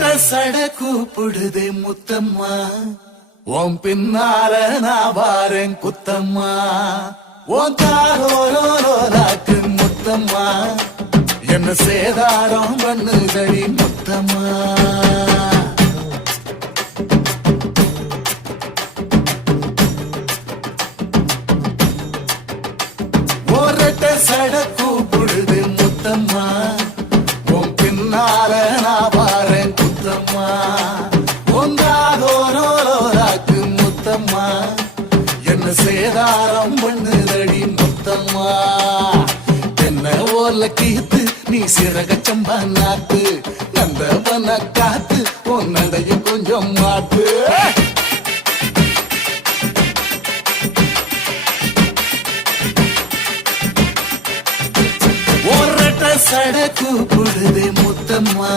சட கூப்பிடுதே முத்தம்மா, உன் பின்னால நான் வாரேன் குத்தம்மா, உன் தாரோரோராக்கு முத்தம்மா, என்ன சேதாரம் பண்ணுதடி முத்தம்மா. ஒரட்ட சட கூப்பிடுது முத்தம்மா, உன் பின்னால நான் வாரேன் குத்தம்மா, ஒன்றாதோரோராக்கு முத்தம்மா, என்ன சேதாரம் பண்ணுதடி முத்தம்மா. என்ன ஓல கீத்து நீ சிறகச்சம்பா நாத்து, நந்தவன காத்து உன் நடைய கொஞ்சம் மாத்து. ஒரட்ட சட கூப்பிடுதே முத்தம்மா,